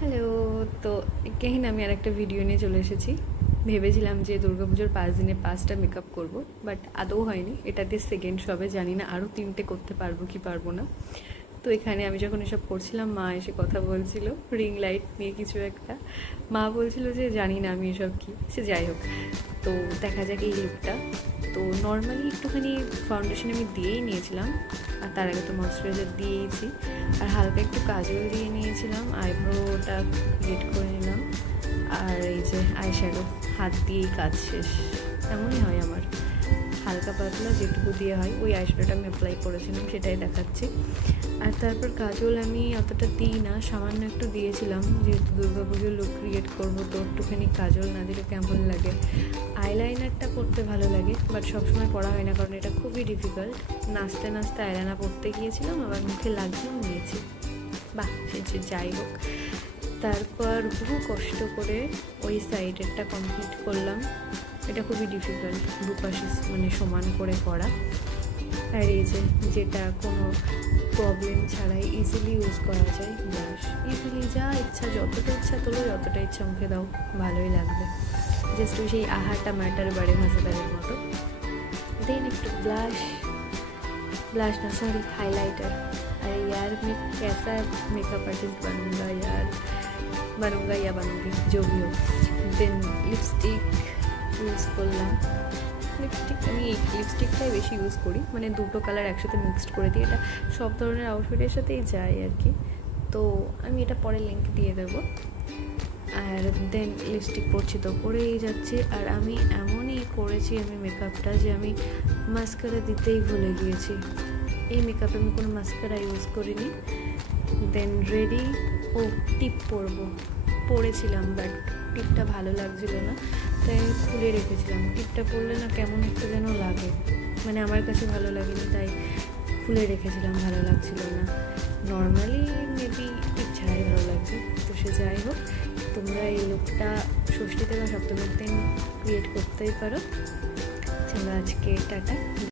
Hello. তো কেহিন আমি আর একটা ভিডিও নিয়ে চলে এসেছি। ভেবেছিলাম যে দুর্গাপুজোর 5 দিনে 5টা মেকআপ করব, বাট আদৌ হয়নি। এটাতে সেকেন্ড সবে, জানি না আরও 3টে করতে পারবো কি পারবো না। তো এখানে আমি যখন এসব করছিলাম, মা এসে কথা বলছিল রিং লাইট নিয়ে কিছু একটা। মা বলছিল যে জানি না আমি এসব কি, সে যাই হোক। তো দেখা যাক এই লুকটা। তো নর্মালি একটুখানি ফাউন্ডেশন আমি দিয়েই নিয়েছিলাম, আর তার আগে তো ময়শ্চারাইজার দিয়েইছি, আর হালকা একটু কাজল দিয়ে নিয়েছিলাম, আইব্রোটা ক্রিয়েট করে নিলাম, আর এই যে আইশ্যাডো হাত দিয়েই কাজ শেষ। এমনই হয় আমার, হালকা পাতলা যেটুকু দিয়ে হয় ওই আইশ্যাডোটা আমি অ্যাপ্লাই করেছিলাম, সেটাই দেখাচ্ছি। আর তারপর কাজল আমি অতটা দিই না, সামান্য একটু দিয়েছিলাম, যেহেতু দুর্গাপুজোর লুক ক্রিয়েট করবো, তো একটুখানি কাজল না দিলে কেমন লাগে। আইলাইনারটা পরতে ভালো লাগে, বাট সবসময় পরা হয় না, কারণ এটা খুবই ডিফিকাল্ট। নাচতে নাচতে আইলাইনার পরতে গিয়েছিলাম, আবার মুখে লাগিয়েও নিয়েছি। বাহ, সে যাই হোক। তারপর বহু কষ্ট করে ওই সাইডেরটা কমপ্লিট করলাম। এটা খুবই ডিফিকাল্ট, দুপাশে মানে সমান করে করা। আর এই যে যেটা কোনো প্রবলেম ছাড়াই ইজিলি ইউজ করা যায় ব্রাশ, ইজিলি যা ইচ্ছা, যতটা ইচ্ছা তোলো, যতটা ইচ্ছা মুখে দাও, ভালোই লাগবে। জাস্ট ওই সেই আহাটা ম্যাটার বাড়ে মজাদারের মতো। দেন একটু ब्लश ना सॉरी हाइलाइटर। अरे यार मैं कैसा मेकअप आर्टिस्ट बनूंगा यार, बनूंगा या बनूंगी जो भी हो। देन लिपस्टिक यूज़ করলাম। লিপস্টিক আমি এই লিপস্টিকটাই বেশি ইউজ করি, মানে দুটো কালার একসাথে মিক্সড করে দিই, এটা সব ধরনের আউটফিটের সাথেই যায় আর কি। তো আমি এটা পরে লিঙ্ক দিয়ে দেবো। আর দেন লিপস্টিক পরছি তো পরেই যাচ্ছি, আর আমি এমনই করেছি আমি মেকআপটা যে আমি মাস্কারা দিতেই ভুলে গিয়েছি। এই মেকআপে আমি কোনো মাস্কারা ইউজ করিনি। দেন রেডি। ও টিপ পরেছিলাম, বাট টিপটা ভালো লাগছিল না, তাই আমি খুলে রেখেছিলাম। টিপটা পরলে না কেমন একটা যেন লাগে, মানে আমার কাছে ভালো লাগেনি, তাই খুলে রেখেছিলাম, ভালো লাগছিল না। নর্মালি মেবি টিপ ছাড়াই ভালো লাগছে। তো সে যাই হোক, তোমরা এই লুকটা ষষ্ঠীতে বা সপ্তমীর দিন ক্রিয়েট করতেই পারো। চলো আজকে টাটা।